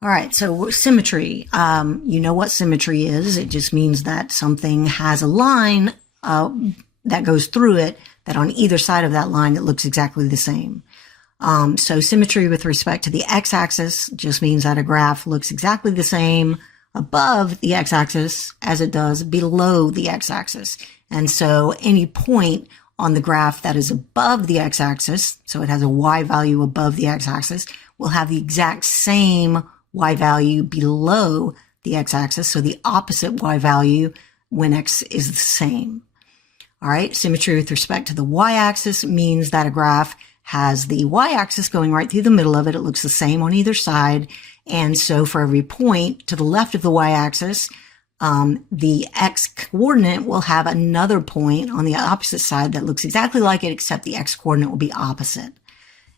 All right, so symmetry. You know what symmetry is. It just means that something has a line that goes through it, that on either side of that line it looks exactly the same. So symmetry with respect to the x-axis just means that a graph looks exactly the same above the x-axis as it does below the x-axis. And so any point on the graph that is above the x-axis, so it has a y value above the x-axis, will have the exact same y value below the x-axis, so the opposite y value when x is the same. All right, symmetry with respect to the y-axis means that a graph has the y-axis going right through the middle of it. It looks the same on either side. And so for every point to the left of the y-axis, the x-coordinate will have another point on the opposite side that looks exactly like it, except the x-coordinate will be opposite.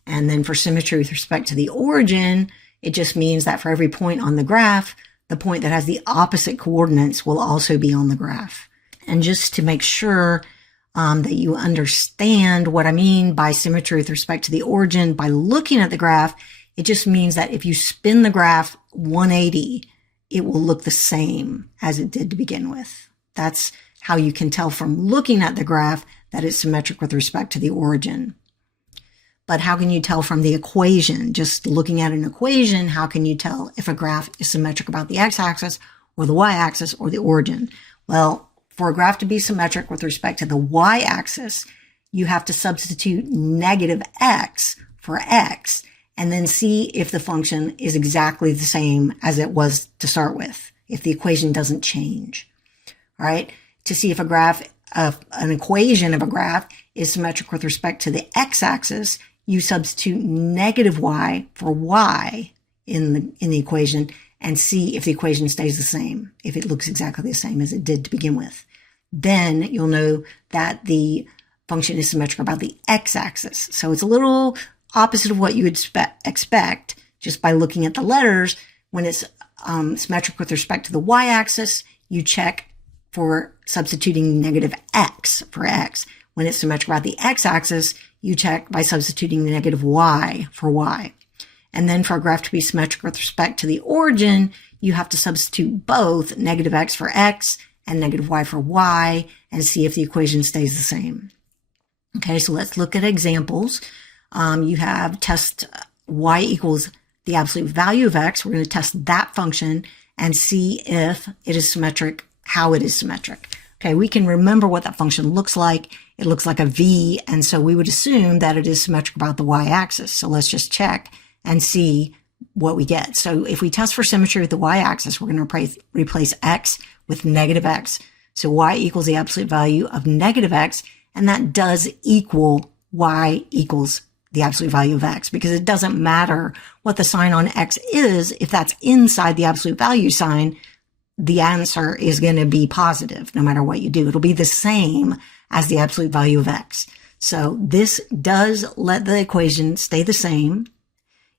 And then for symmetry with respect to the origin, it just means that for every point on the graph, the point that has the opposite coordinates will also be on the graph. And just to make sure that you understand what I mean by symmetry with respect to the origin, by looking at the graph, it just means that if you spin the graph 180, it will look the same as it did to begin with. That's how you can tell from looking at the graph that it's symmetric with respect to the origin. But how can you tell from the equation? Just looking at an equation, how can you tell if a graph is symmetric about the x-axis or the y-axis or the origin? Well, for a graph to be symmetric with respect to the y-axis, you have to substitute negative x for x and then see if the function is exactly the same as it was to start with, if the equation doesn't change. All right, to see if a graph, an equation of a graph is symmetric with respect to the x-axis, you substitute negative y for y in the equation and see if the equation stays the same, if it looks exactly the same as it did to begin with. Then you'll know that the function is symmetric about the x-axis. So it's a little opposite of what you would expect just by looking at the letters. When it's symmetric with respect to the y-axis, you check for substituting negative x for x. When it's symmetric about the x-axis, you check by substituting the negative y for y. And then for a graph to be symmetric with respect to the origin, you have to substitute both negative x for x and negative y for y and see if the equation stays the same. Okay, so let's look at examples. You have test y equals the absolute value of x. We're going to test that function and see if it is symmetric, how it is symmetric. Okay, we can remember what that function looks like. It looks like a V, and so we would assume that it is symmetric about the y-axis. So let's just check and see what we get. So if we test for symmetry with the y-axis, we're going to replace x with negative x. So y equals the absolute value of negative x, and that does equal y equals the absolute value of x, because it doesn't matter what the sign on x is. If that's inside the absolute value sign, the answer is going to be positive no matter what you do. It'll be the same as the absolute value of x. So this does let the equation stay the same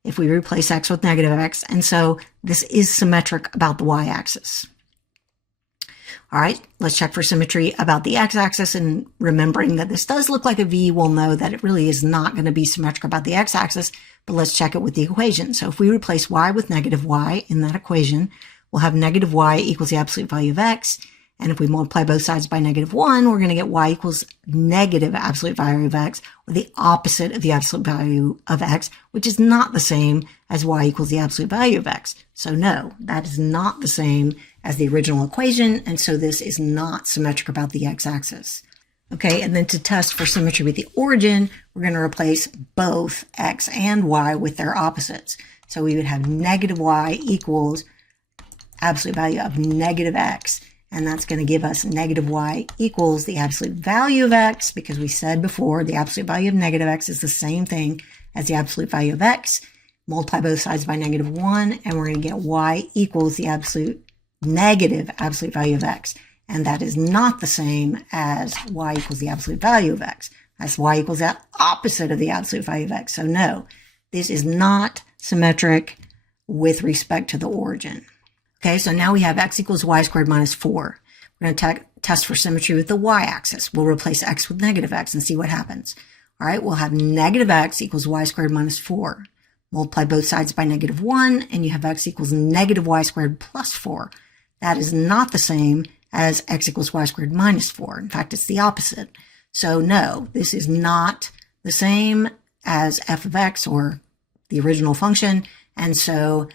if we replace x with negative x. And so this is symmetric about the y-axis. All right, let's check for symmetry about the x-axis, and remembering that this does look like a V, we'll know that it really is not going to be symmetric about the x-axis, but let's check it with the equation. So if we replace y with negative y in that equation, we'll have negative y equals the absolute value of x. And if we multiply both sides by negative 1, we're going to get y equals negative absolute value of x, or the opposite of the absolute value of x, which is not the same as y equals the absolute value of x. So no, that is not the same as the original equation, and so this is not symmetric about the x-axis. Okay, and then to test for symmetry with the origin, we're going to replace both x and y with their opposites. So we would have negative y equals absolute value of negative x. And that's going to give us negative y equals the absolute value of x, because we said before the absolute value of negative x is the same thing as the absolute value of x. Multiply both sides by negative 1, and we're going to get y equals the absolute negative absolute value of x. And that is not the same as y equals the absolute value of x. That's y equals the opposite of the absolute value of x. So no, this is not symmetric with respect to the origin. Okay, so now we have x equals y squared minus 4. We're going to test for symmetry with the y-axis. We'll replace x with negative x and see what happens. All right, we'll have negative x equals y squared minus 4. multiply both sides by -1, and you have x equals negative y squared plus 4. That is not the same as x equals y squared minus 4. In fact, it's the opposite. So no, this is not the same as f of x, or the original function, and so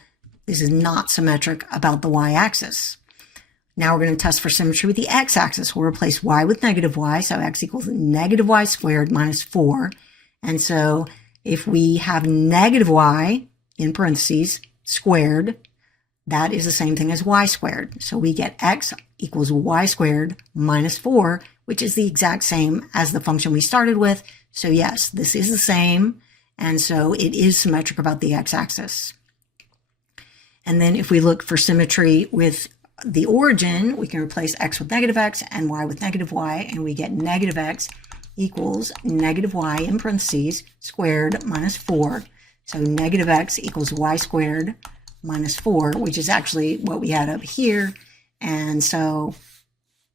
this is not symmetric about the y-axis. Now we're going to test for symmetry with the x-axis. We'll replace y with negative y, so x equals negative y squared minus 4. And so if we have negative y, in parentheses, squared, that is the same thing as y squared. So we get x equals y squared minus 4, which is the exact same as the function we started with. So yes, this is the same, and so it is symmetric about the x-axis. And then if we look for symmetry with the origin, we can replace x with negative x and y with negative y, and we get negative x equals negative y, in parentheses, squared minus 4. So negative x equals y squared minus 4, which is actually what we had up here. And so,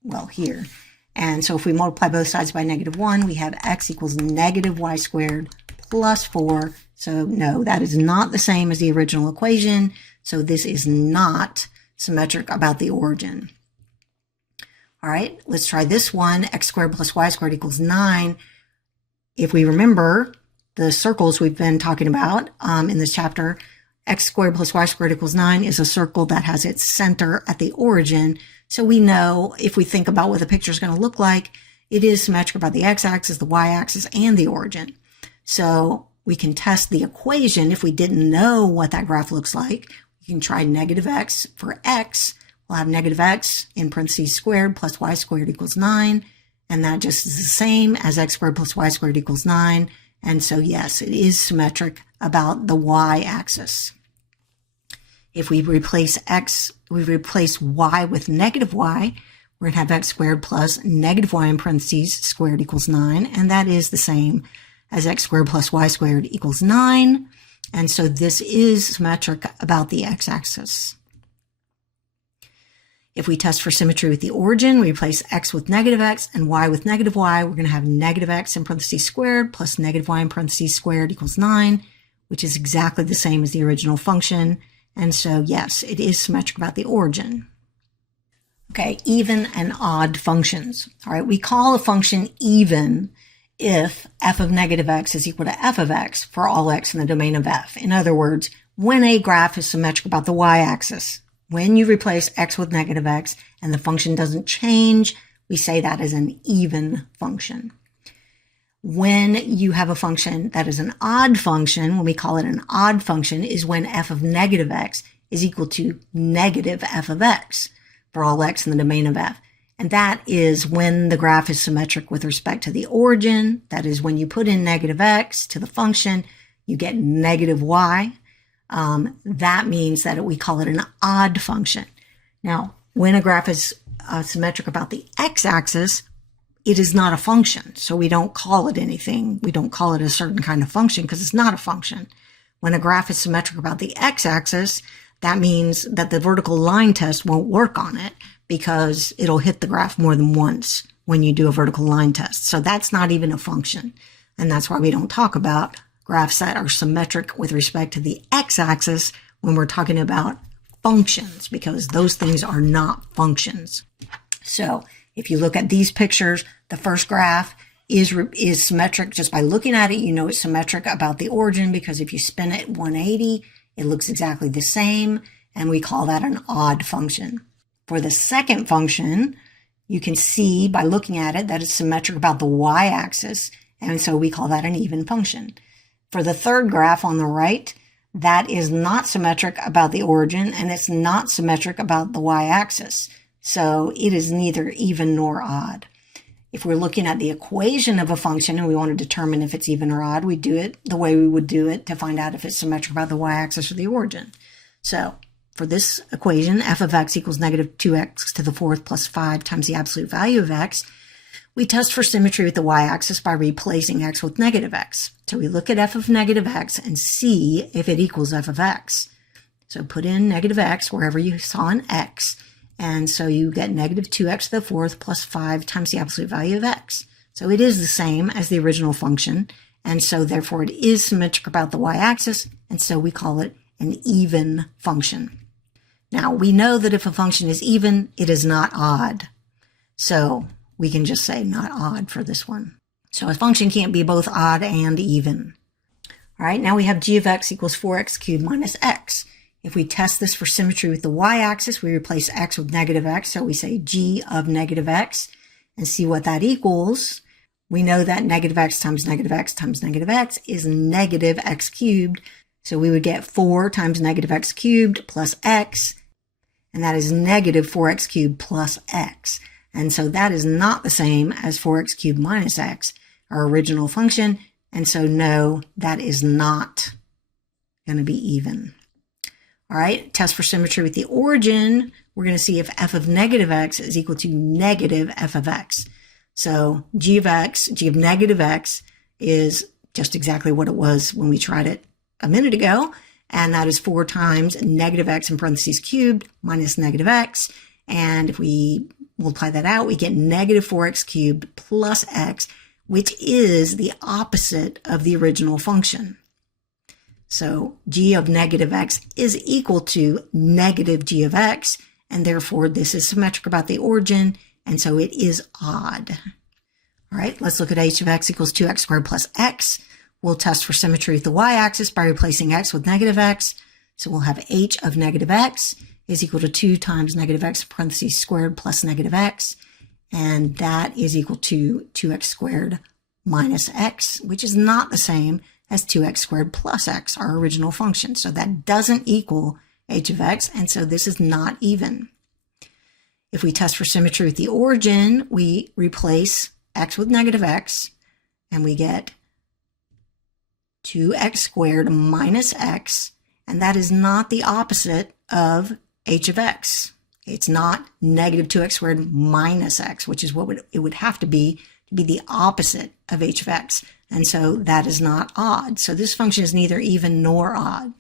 well, here. And so if we multiply both sides by -1, we have x equals negative y squared plus 4. So no, that is not the same as the original equation. So this is not symmetric about the origin. All right, let's try this one. X squared plus y squared equals 9. If we remember the circles we've been talking about in this chapter, x squared plus y squared equals 9 is a circle that has its center at the origin. So we know, if we think about what the picture is going to look like, it is symmetric about the x-axis, the y-axis, and the origin. So we can test the equation if we didn't know what that graph looks like. You can try negative x for x. We'll have negative x, in parentheses, squared plus y squared equals 9. And that just is the same as x squared plus y squared equals 9. And so yes, it is symmetric about the y-axis. If we replace y with negative y, we're going to have x squared plus negative y, in parentheses, squared equals 9. And that is the same as x squared plus y squared equals 9. And so this is symmetric about the x-axis. If we test for symmetry with the origin, we replace x with negative x and y with negative y. We're going to have negative x, in parentheses, squared plus negative y, in parentheses, squared equals 9, which is exactly the same as the original function. And so yes, it is symmetric about the origin. Okay, even and odd functions. All right, we call a function even if f of negative x is equal to f of x for all x in the domain of f. In other words, when a graph is symmetric about the y-axis, when you replace x with negative x and the function doesn't change, we say that is an even function. When you have a function that is an odd function, when we call it an odd function, is when f of negative x is equal to negative f of x for all x in the domain of f. And that is when the graph is symmetric with respect to the origin. That is when you put in negative x to the function, you get negative y. That means that we call it an odd function. Now, when a graph is symmetric about the x-axis, it is not a function. So we don't call it anything. We don't call it a certain kind of function because it's not a function. When a graph is symmetric about the x-axis, that means that the vertical line test won't work on it because it'll hit the graph more than once when you do a vertical line test. So that's not even a function. And that's why we don't talk about graphs that are symmetric with respect to the x-axis when we're talking about functions, because those things are not functions. So if you look at these pictures, the first graph is symmetric. Just by looking at it, you know it's symmetric about the origin, because if you spin it 180, it looks exactly the same, and we call that an odd function. For the second function, you can see by looking at it that it's symmetric about the y-axis, and so we call that an even function. For the third graph on the right, that is not symmetric about the origin, and it's not symmetric about the y-axis. So it is neither even nor odd. If we're looking at the equation of a function and we want to determine if it's even or odd, we do it the way we would do it to find out if it's symmetric about the y-axis or the origin. So for this equation, f of x equals negative 2x to the fourth plus 5 times the absolute value of x, we test for symmetry with the y-axis by replacing x with negative x. So we look at f of negative x and see if it equals f of x. So put in negative x wherever you saw an x. And so you get negative 2x to the fourth plus 5 times the absolute value of x. So it is the same as the original function. And so therefore it is symmetric about the y-axis And so we call it an even function. Now, we know that if a function is even, it is not odd. So we can just say not odd for this one. So a function can't be both odd and even. All right, now we have g of x equals 4x cubed minus x. If we test this for symmetry with the y-axis, we replace x with negative x. So we say g of negative x and see what that equals. We know that negative x times negative x times negative x is negative x cubed. So we would get 4 times negative x cubed plus x, and that is negative 4x cubed plus x. And so that is not the same as 4x cubed minus x, our original function. And so no, that is not going to be even. All right, test for symmetry with the origin. We're going to see if f of negative x is equal to negative f of x. So g of x, g of negative x is just exactly what it was when we tried it a minute ago. And that is 4 times negative x in parentheses cubed minus negative x. And if we multiply that out, we get negative 4x cubed plus x, which is the opposite of the original function. So g of negative x is equal to negative g of x, and therefore this is symmetric about the origin, and so it is odd. All right, let's look at h of x equals 2x squared plus x. We'll test for symmetry with the y-axis by replacing x with negative x. So we'll have h of negative x is equal to 2 times negative x parentheses squared plus negative x, and that is equal to 2x squared minus x, which is not the same as 2x squared plus x, our original function. So that doesn't equal h of x, and so this is not even. If we test for symmetry with the origin, we replace x with negative x, and we get 2x squared minus x, and that is not the opposite of h of x. It's not negative 2x squared minus x, which is what it would have to be the opposite of h of x. And so that is not odd. So this function is neither even nor odd.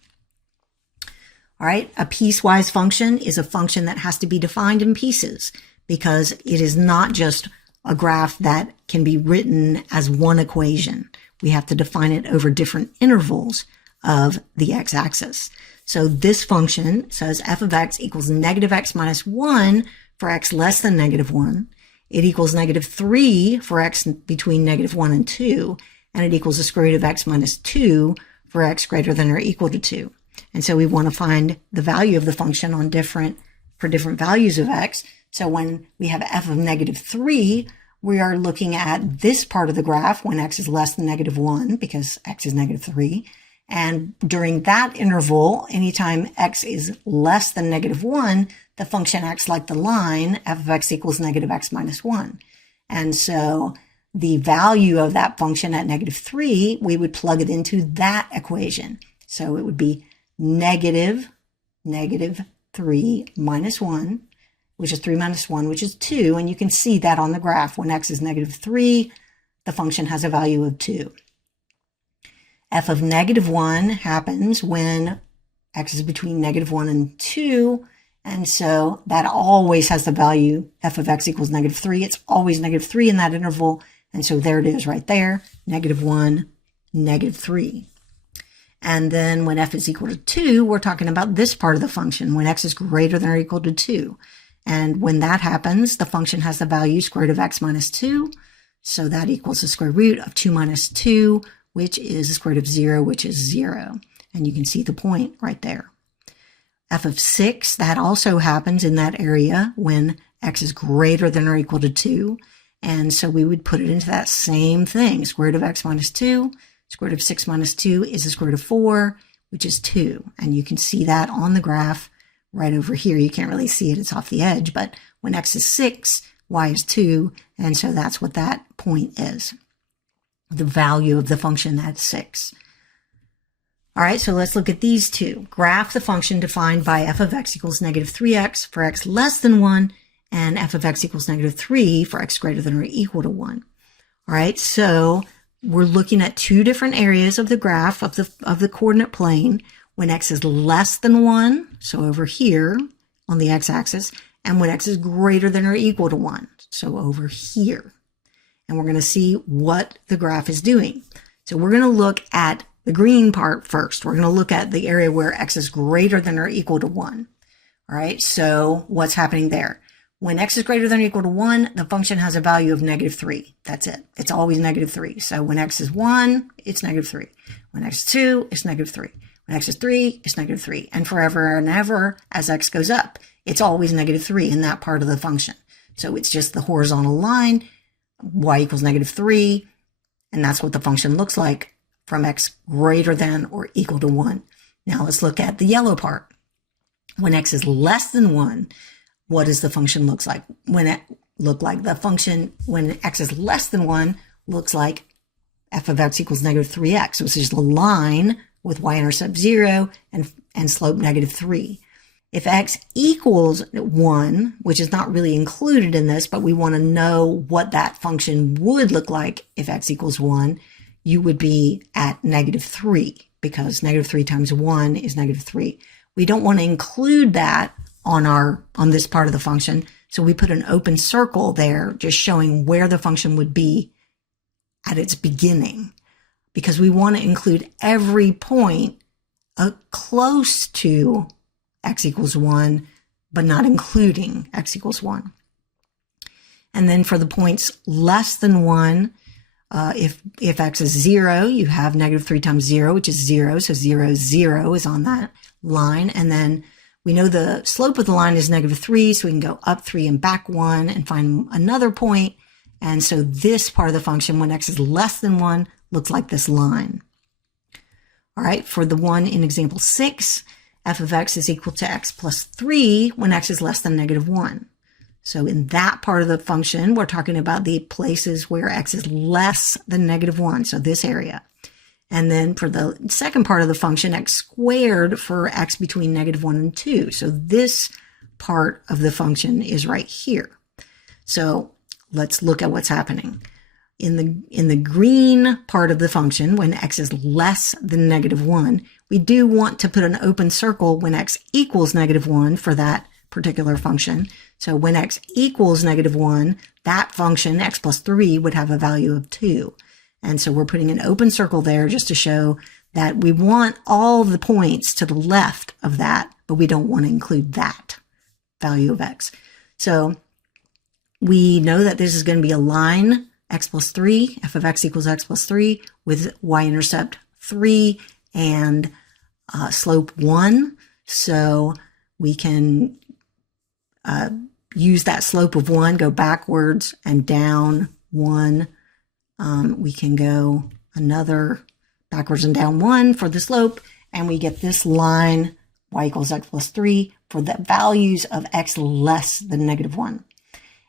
All right, a piecewise function is a function that has to be defined in pieces because it is not just a graph that can be written as one equation. We have to define it over different intervals of the x-axis. So this function says f of x equals negative x minus 1 for x less than negative 1. It equals negative 3 for x between negative 1 and 2. And it equals the square root of x minus 2 for x greater than or equal to 2. And so we want to find the value of the function on different values of x. So when we have f of negative 3, we are looking at this part of the graph when x is less than negative 1 because x is negative 3. And during that interval, anytime x is less than negative 1, the function acts like the line f of x equals negative x minus 1. And so the value of that function at negative 3, we would plug it into that equation. So it would be negative 3 minus 1, which is 3 minus 1, which is 2. And you can see that on the graph. When x is negative 3, the function has a value of 2. F of negative 1 happens when x is between negative 1 and 2. And so that always has the value f of x equals negative 3. It's always negative 3 in that interval. And so there it is right there, negative 1, negative 3. And then when f is equal to 2, we're talking about this part of the function, when x is greater than or equal to 2. And when that happens, the function has the value square root of x minus 2. So that equals the square root of 2 minus 2, which is the square root of 0, which is 0. And you can see the point right there. F of 6, that also happens in that area when x is greater than or equal to 2. And so we would put it into that same thing. Square root of x minus 2. Square root of 6 minus 2 is the square root of 4, which is 2. And you can see that on the graph right over here. You can't really see it. It's off the edge. But when x is 6, y is 2. And so that's what that point is. The value of the function at 6. All right, so let's look at these two. Graph the function defined by f of x equals negative 3x for x less than 1, and f of x equals negative 3 for x greater than or equal to 1. All right, so we're looking at two different areas of the graph of the coordinate plane when x is less than 1, so over here on the x-axis, and when x is greater than or equal to 1, so over here. And we're going to see what the graph is doing. So we're going to look at the green part first. We're going to look at the area where x is greater than or equal to 1. All right, so what's happening there? When x is greater than or equal to 1, the function has a value of -3. That's it. It's always -3. So when x is 1, it's -3. When x is 2, it's -3. When x is 3, it's -3. And forever and ever, as x goes up, it's always -3 in that part of the function. So it's just the horizontal line, y equals -3, and that's what the function looks like from x greater than or equal to 1. Now let's look at the yellow part. When x is less than 1, what does the function look like? The function when x is less than 1 looks like f of x equals -3x, which is a line with y-intercept 0 and slope -3. If x equals 1, which is not really included in this, but we want to know what that function would look like if x equals 1, you would be at -3, because -3 times 1 is -3. We don't want to include that on this part of the function, so we put an open circle there, just showing where the function would be at its beginning, because we want to include every point close to x equals 1, but not including x equals 1. And then for the points less than 1, if x is 0, you have -3 times 0, which is 0. So 0, 0 is on that line. And then we know the slope of the line is -3, so we can go up 3 and back 1 and find another point. And so this part of the function, when x is less than 1, looks like this line. All right, for the one in example 6, f of x is equal to x plus 3 when x is less than -1. So in that part of the function, we're talking about the places where x is less than -1, so this area. And then for the second part of the function, x squared for x between -1 and 2. So this part of the function is right here. So let's look at what's happening. In the green part of the function, when x is less than -1, we do want to put an open circle when x equals -1 for that particular function. So when x equals -1, that function, x plus 3, would have a value of 2. And so we're putting an open circle there just to show that we want all the points to the left of that, but we don't want to include that value of x. So we know that this is going to be a line, x plus 3, f of x equals x plus 3, with y-intercept 3 and slope 1. So we can use that slope of 1, go backwards and down 1. We can go another backwards and down 1 for the slope, and we get this line, y equals x plus 3, for the values of x less than -1.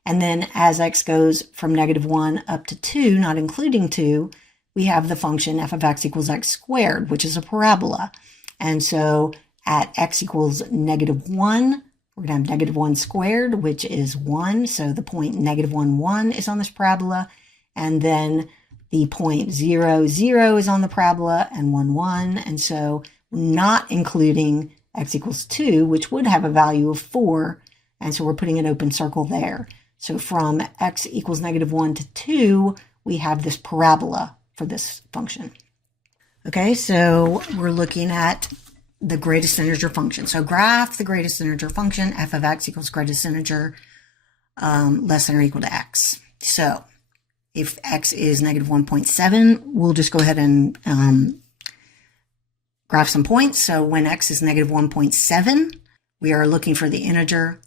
And then as x goes from -1 up to 2, not including 2, we have the function f of x equals x squared, which is a parabola. And so at x equals -1, we're going to have -1 squared, which is 1. So the point -1, 1 is on this parabola. And then the point 0, 0 is on the parabola, and 1, 1. And so not including x equals 2, which would have a value of 4. And so we're putting an open circle there. So from x equals -1 to 2, we have this parabola for this function. Okay, so we're looking at the greatest integer function. So graph the greatest integer function, f of x equals greatest integer less than or equal to x. So if x is -1.7, we'll just go ahead and graph some points. So when x is -1.7, we are looking for the integer,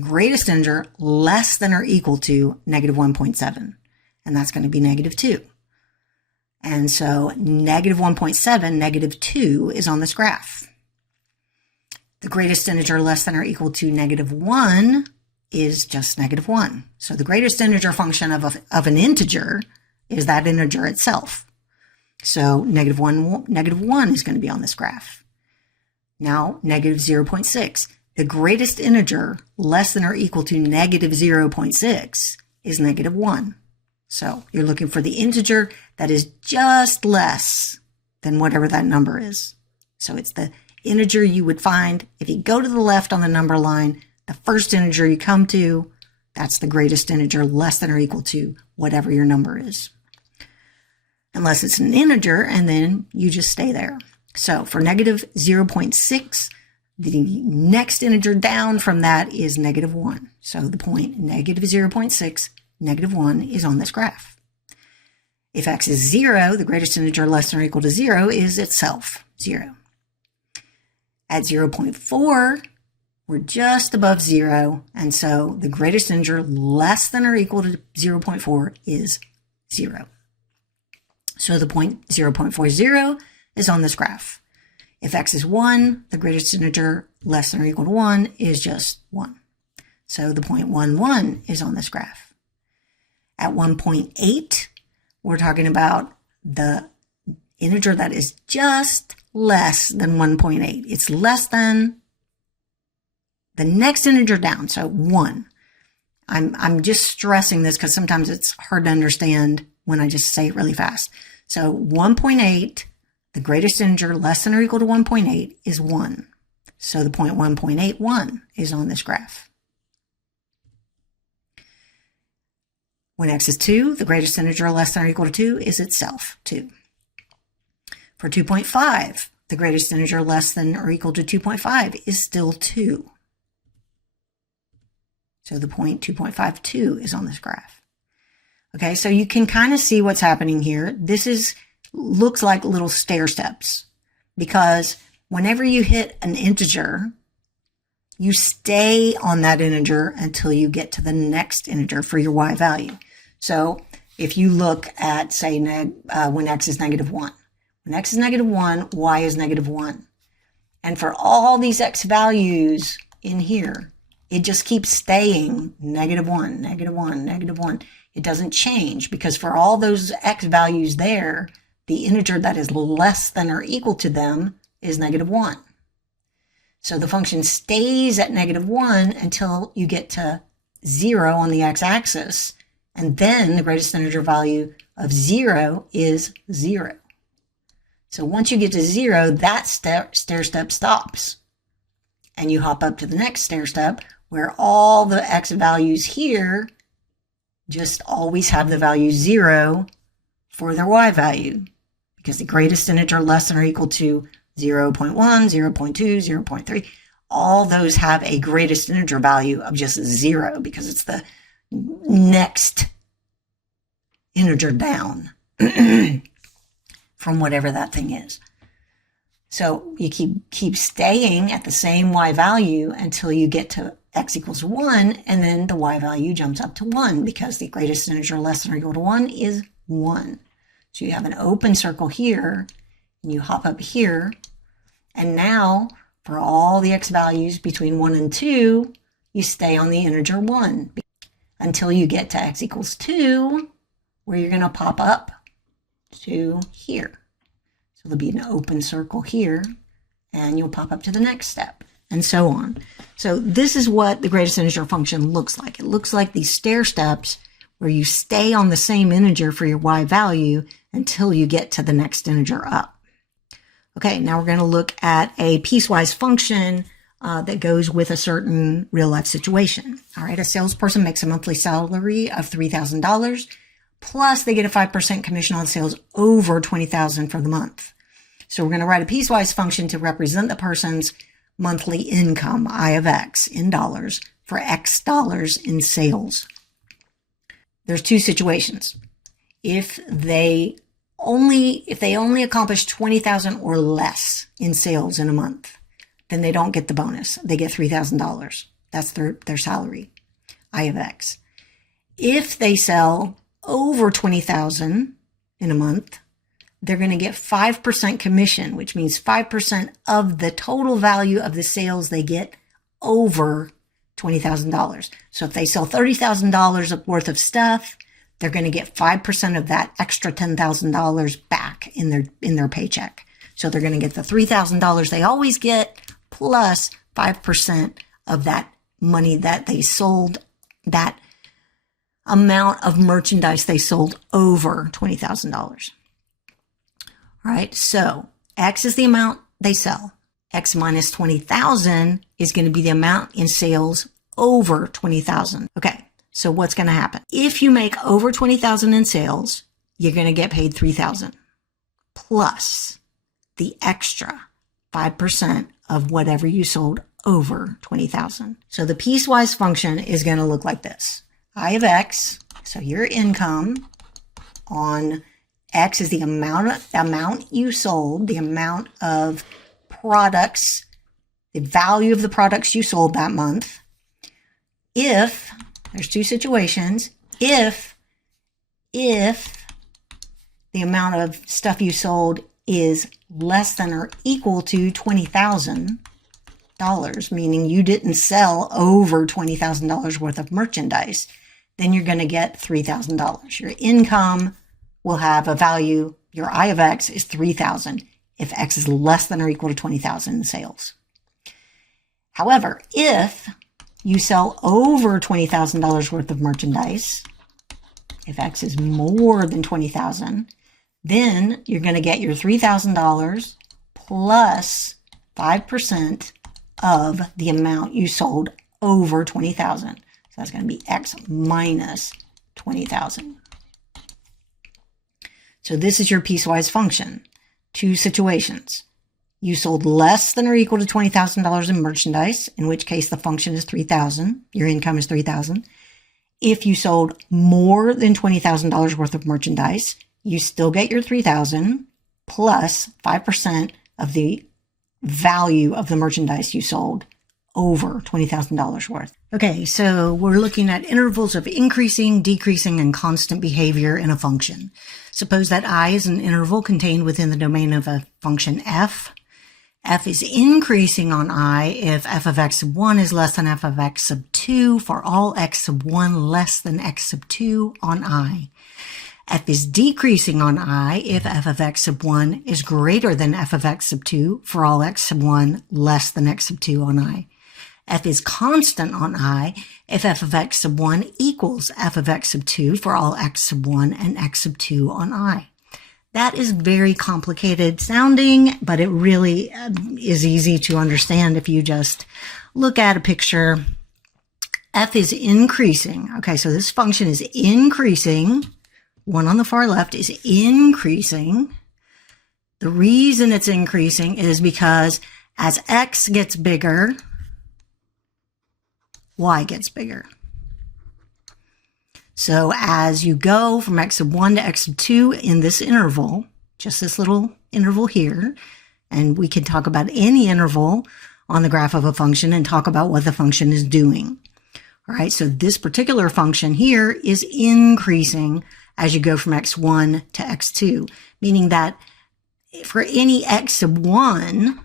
greatest integer, less than or equal to -1.7. And that's going to be -2. And so -1.7, -2 is on this graph. The greatest integer less than or equal to -1 is just -1. So the greatest integer function of an integer is that integer itself. So -1 is going to be on this graph. Now -0.6. The greatest integer less than or equal to -0.6 is -1. So you're looking for the integer that is just less than whatever that number is. So it's the integer you would find if you go to the left on the number line. The first integer you come to, that's the greatest integer less than or equal to whatever your number is. unless it's an integer, and then you just stay there. So for negative 0.6, the next integer down from that is negative 1. So the point negative 0.6, negative 1 is on this graph. If x is 0, the greatest integer less than or equal to 0 is itself 0. At 0.4, we're just above 0, and so the greatest integer less than or equal to 0.4 is 0. So the point 0.40 is on this graph. If x is 1, the greatest integer less than or equal to 1 is just 1. So the point 1, is on this graph. At 1.8, we're talking about the integer that is just less than 1.8. It's less than the next integer down, so 1. I'm just stressing this because sometimes it's hard to understand when I just say it really fast. So 1.8, the greatest integer less than or equal to 1.8 is 1. So the point 1.81 is on this graph. When x is 2, the greatest integer less than or equal to 2 is itself 2. For 2.5, the greatest integer less than or equal to 2.5 is still 2. So the point 2.52 is on this graph. Okay, so you can kind of see what's happening here. This looks like little stair steps, because whenever you hit an integer, you stay on that integer until you get to the next integer for your y value. So if you look at, say, when x is negative 1. When x is negative 1, y is negative 1. And for all these x values in here, it just keeps staying negative 1, negative 1, negative 1. It doesn't change, because for all those x values there, the integer that is less than or equal to them is negative 1. So the function stays at negative 1 until you get to 0 on the x-axis, and then the greatest integer value of 0 is 0. So once you get to 0, that stair step stops, and you hop up to the next stair step where all the x values here just always have the value 0 for their y value, because the greatest integer less than or equal to 0.1, 0.2, 0.3, all those have a greatest integer value of just 0, because it's the next integer down from whatever that thing is. So you keep staying at the same y value until you get to x equals 1, and then the y value jumps up to 1, because the greatest integer less than or equal to 1 is 1. So you have an open circle here, and you hop up here, and now for all the x values between 1 and 2, you stay on the integer 1 until you get to x equals 2, where you're going to pop up to here. So there'll be an open circle here, and you'll pop up to the next step, and so on. So this is what the greatest integer function looks like. It looks like these stair steps where you stay on the same integer for your y value until you get to the next integer up. Okay, now we're going to look at a piecewise function that goes with a certain real-life situation. All right, a salesperson makes a monthly salary of $3,000, plus they get a 5% commission on sales over $20,000 for the month. So we're going to write a piecewise function to represent the person's monthly income, I of x, in dollars, for x dollars in sales. There's two situations. If they only accomplish $20,000 or less in sales in a month, then they don't get the bonus. They get $3,000. That's their salary, I of x. If they sell over $20,000 in a month, they're going to get 5% commission, which means 5% of the total value of the sales they get over $20,000. So if they sell $30,000 worth of stuff, they're going to get 5% of that extra $10,000 back in their paycheck. So they're going to get the $3,000 they always get plus 5% of that money that they sold, that amount of merchandise they sold over $20,000. All right, so X is the amount they sell. X minus 20,000 is going to be the amount in sales over 20,000. Okay, so what's going to happen? If you make over 20,000 in sales, you're going to get paid $3,000 plus the extra 5% of whatever you sold over $20,000. So the piecewise function is going to look like this. I of X, so your income on X is the amount you sold, the amount of products, the value of the products you sold that month. If, there's two situations, if the amount of stuff you sold is less than or equal to $20,000, meaning you didn't sell over $20,000 worth of merchandise, then you're going to get $3,000. Your income will have a value, your I of X is 3,000 if X is less than or equal to 20,000 in sales. However, if you sell over $20,000 worth of merchandise, if X is more than 20,000, then you're going to get your $3,000 plus 5% of the amount you sold over 20,000. So that's going to be X minus 20,000. So this is your piecewise function. Two situations. You sold less than or equal to $20,000 in merchandise, in which case the function is 3,000. Your income is 3,000. If you sold more than $20,000 worth of merchandise, you still get your 3,000 plus 5% of the value of the merchandise you sold over $20,000 worth. Okay, so we're looking at intervals of increasing, decreasing, and constant behavior in a function. Suppose that I is an interval contained within the domain of a function f. F is increasing on I if f of x sub 1 is less than f of x sub 2 for all x sub 1 less than x sub 2 on I. F is decreasing on I if f of x sub 1 is greater than f of x sub 2 for all x sub 1 less than x sub 2 on I. F is constant on I if f of x sub 1 equals f of x sub 2 for all x sub 1 and x sub 2 on I. That is very complicated sounding, but it really is easy to understand if you just look at a picture. F is increasing. Okay, so this function is increasing. One on the far left is increasing. The reason it's increasing is because as x gets bigger, y gets bigger. So as you go from x sub 1 to x sub 2 in this interval, just this little interval here, and we can talk about any interval on the graph of a function and talk about what the function is doing. All right, so this particular function here is increasing as you go from x1 to x2, meaning that for any x sub 1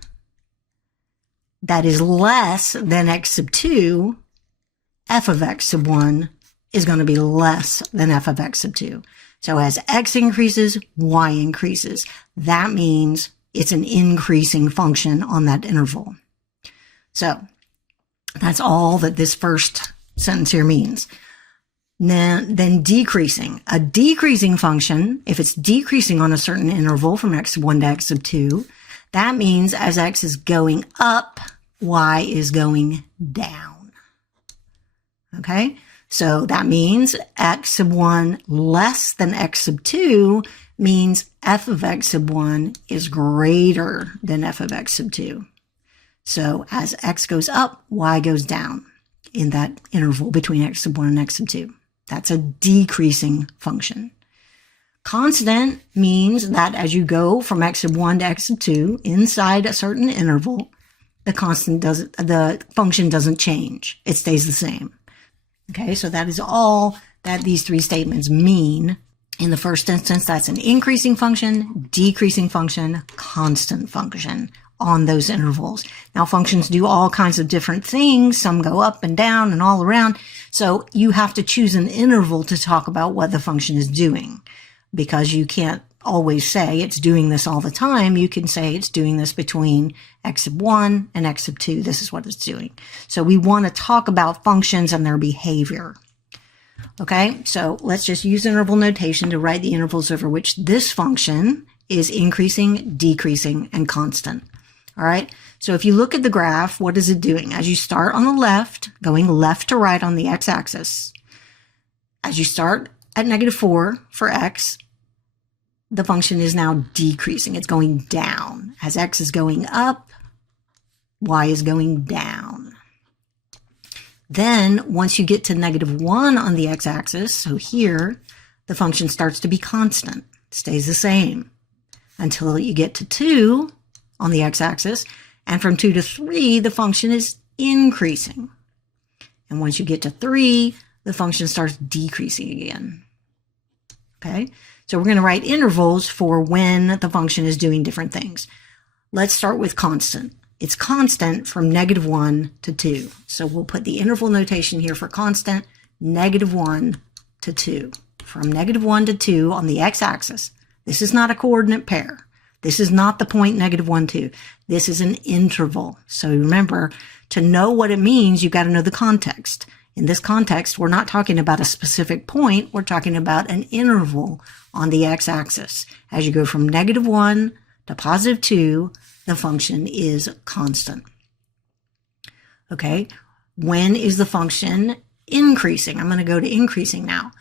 that is less than x sub 2, f of x sub 1 is going to be less than f of x sub 2. So as x increases, y increases. That means it's an increasing function on that interval. So that's all that this first sentence here means. Then decreasing. A decreasing function, if it's decreasing on a certain interval from x sub 1 to x sub 2, that means as x is going up, y is going down. Okay? So that means x sub 1 less than x sub 2 means f of x sub 1 is greater than f of x sub 2. So as x goes up, y goes down in that interval between x sub 1 and x sub 2. That's a decreasing function. Constant means that as you go from x sub 1 to x sub 2 inside a certain interval, the function doesn't change. It stays the same. Okay, so that is all that these three statements mean. In the first instance, that's an increasing function, decreasing function, constant function on those intervals. Now, functions do all kinds of different things. Some go up and down and all around. So you have to choose an interval to talk about what the function is doing, because you can't always say it's doing this all the time. You can say it's doing this between x sub 1 and x sub 2. This is what it's doing. So we want to talk about functions and their behavior. Okay, so let's just use interval notation to write the intervals over which this function is increasing, decreasing, and constant. All right, so if you look at the graph, what is it doing? As you start on the left, going left to right on the x-axis, as you start at -4 for x, the function is now decreasing. It's going down. As x is going up, y is going down. Then once you get to -1 on the x-axis, so here, the function starts to be constant, stays the same, until you get to 2 on the x-axis, and from 2 to 3, the function is increasing. And once you get to 3, the function starts decreasing again. Okay, so we're going to write intervals for when the function is doing different things. Let's start with constant. It's constant from -1 to 2. So we'll put the interval notation here for constant, -1 to 2. From -1 to 2 on the x-axis. This is not a coordinate pair. This is not the point -1, 2. This is an interval. So remember, to know what it means, you've got to know the context. In this context, we're not talking about a specific point. We're talking about an interval on the x-axis. As you go from -1 to +2, the function is constant. Okay, when is the function increasing? I'm going to go to increasing now.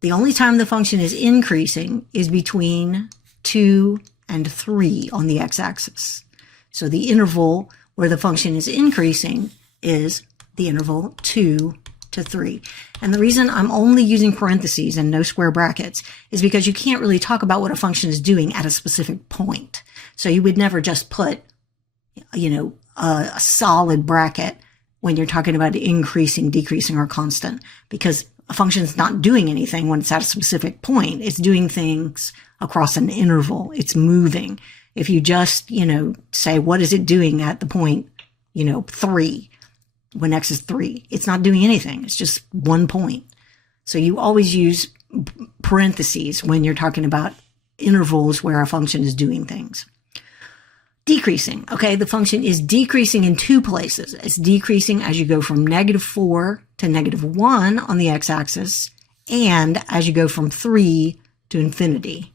The only time the function is increasing is between 2 and 3 on the x-axis. So the interval where the function is increasing is the interval 2 to 3. And the reason I'm only using parentheses and no square brackets is because you can't really talk about what a function is doing at a specific point. So you would never just put, a solid bracket when you're talking about increasing, decreasing, or constant, because a function's not doing anything when it's at a specific point. It's doing things across an interval. It's moving. If you just, say, what is it doing at the point, 3, when x is 3? It's not doing anything. It's just one point. So you always use parentheses when you're talking about intervals where a function is doing things. Decreasing. Okay, the function is decreasing in 2 places. It's decreasing as you go from -4 to -1 on the x-axis, and as you go from 3 to infinity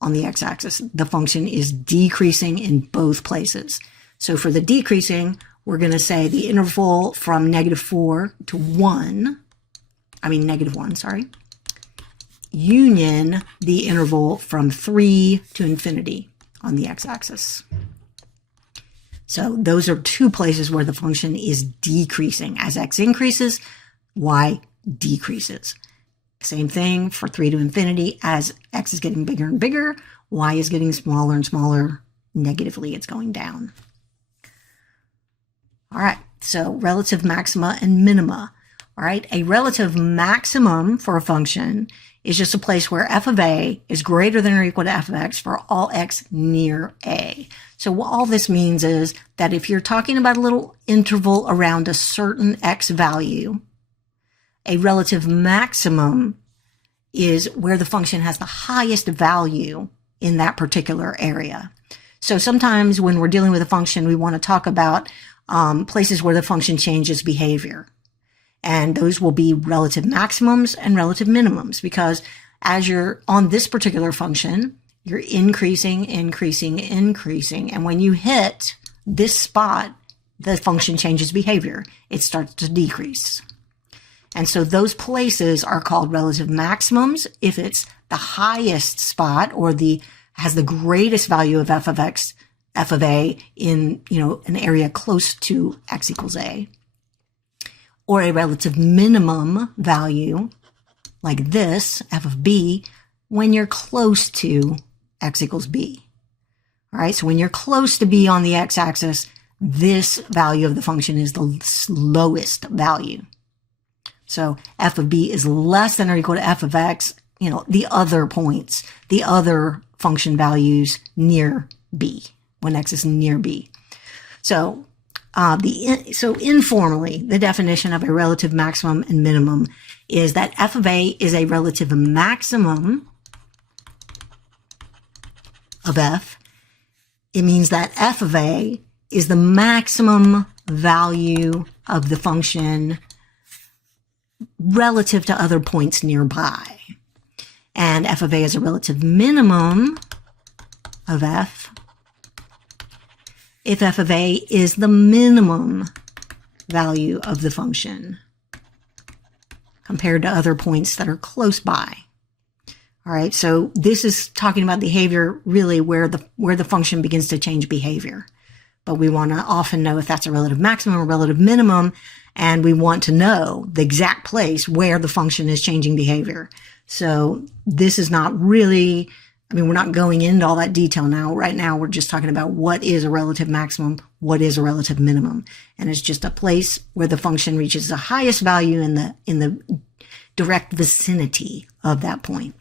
on the x-axis. The function is decreasing in both places. So for the decreasing, we're going to say the interval from -4 to -1, sorry, union the interval from 3 to infinity on the x-axis. So those are 2 places where the function is decreasing. As x increases, y decreases. Same thing for 3 to infinity. As x is getting bigger and bigger, y is getting smaller and smaller. Negatively, it's going down. All right, so relative maxima and minima. All right, a relative maximum for a function is just a place where f of a is greater than or equal to f of x for all x near a. So what all this means is that if you're talking about a little interval around a certain x value, a relative maximum is where the function has the highest value in that particular area. So sometimes when we're dealing with a function, we want to talk about places where the function changes behavior. And those will be relative maximums and relative minimums, because as you're on this particular function, you're increasing. And when you hit this spot, the function changes behavior. It starts to decrease. And so those places are called relative maximums if it's the highest spot or has the greatest value of f of x, f of a in, an area close to x equals a. Or a relative minimum value like this, f of b, when you're close to x equals b. All right, so when you're close to b on the x-axis, this value of the function is the lowest value. So f of b is less than or equal to f of x, the other points, the other function values near b, when x is near b. So informally, the definition of a relative maximum and minimum is that f of a is a relative maximum of f. It means that f of a is the maximum value of the function relative to other points nearby. And f of a is a relative minimum of f if f of a is the minimum value of the function compared to other points that are close by. All right. So this is talking about behavior really where the function begins to change behavior. But we want to often know if that's a relative maximum or relative minimum. And we want to know the exact place where the function is changing behavior. So this is not really, we're not going into all that detail now. Right now, we're just talking about what is a relative maximum, what is a relative minimum. And it's just a place where the function reaches the highest value in the direct vicinity of that point.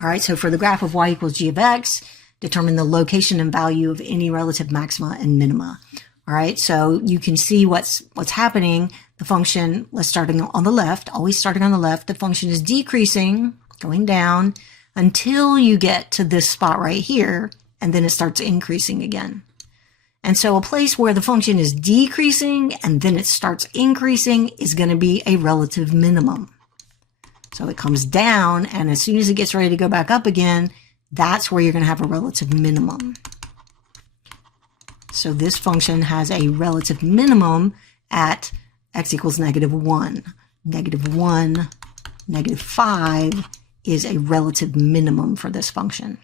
All right, so for the graph of y equals g of x, determine the location and value of any relative maxima and minima. All right, so you can see what's happening. The function, let's start on the left, always starting on the left, the function is decreasing, going down, until you get to this spot right here, and then it starts increasing again. And so a place where the function is decreasing and then it starts increasing is going to be a relative minimum. So it comes down, and as soon as it gets ready to go back up again, that's where you're going to have a relative minimum. So this function has a relative minimum at x equals -1. -1, -5 is a relative minimum for this function.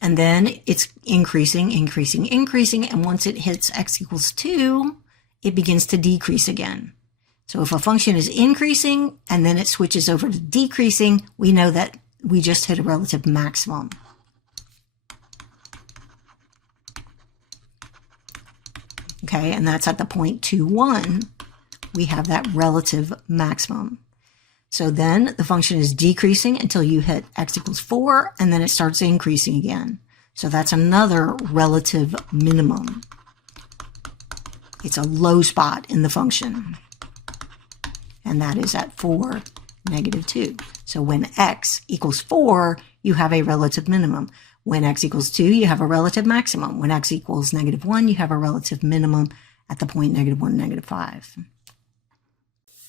And then it's increasing, increasing, increasing, and once it hits x equals 2, it begins to decrease again. So if a function is increasing and then it switches over to decreasing, we know that we just hit a relative maximum. Okay, and that's at the point 2, 1. We have that relative maximum. So then the function is decreasing until you hit x equals 4, and then it starts increasing again. So that's another relative minimum. It's a low spot in the function. And that is at 4, -2. So when x equals 4, you have a relative minimum. When x equals 2, you have a relative maximum. When x equals -1, you have a relative minimum at the point -1, -5.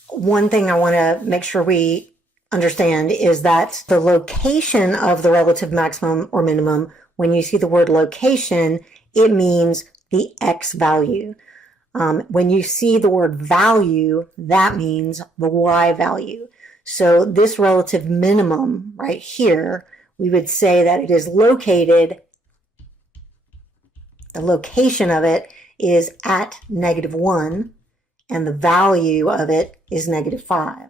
One thing I want to make sure we understand is that the location of the relative maximum or minimum, when you see the word location, it means the x value. When you see the word value, that means the y value. So this relative minimum right here, we would say that it is located, the location of it is at -1, and the value of it is -5.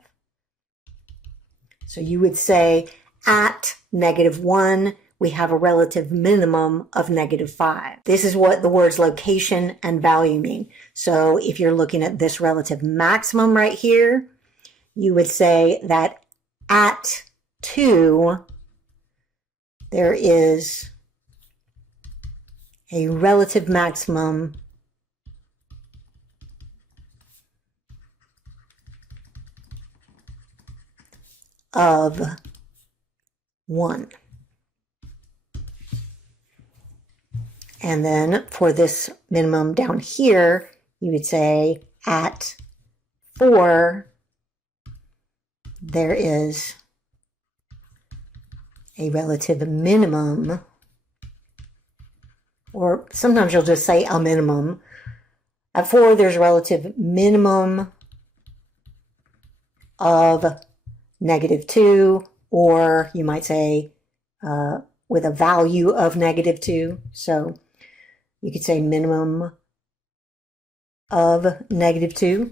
So you would say at -1, we have a relative minimum of -5. This is what the words location and value mean. So if you're looking at this relative maximum right here, you would say that at 2, there is a relative maximum of 1. And then for this minimum down here, you would say at 4, there is a relative minimum, or sometimes you'll just say a minimum. At 4, there's a relative minimum of -2, or you might say with a value of -2. So you could say minimum of -2,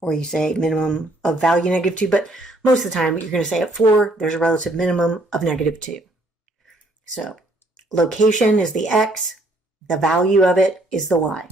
or you say minimum of value -2, but most of the time you're going to say at 4, there's a relative minimum of -2. So location is the x, the value of it is the y.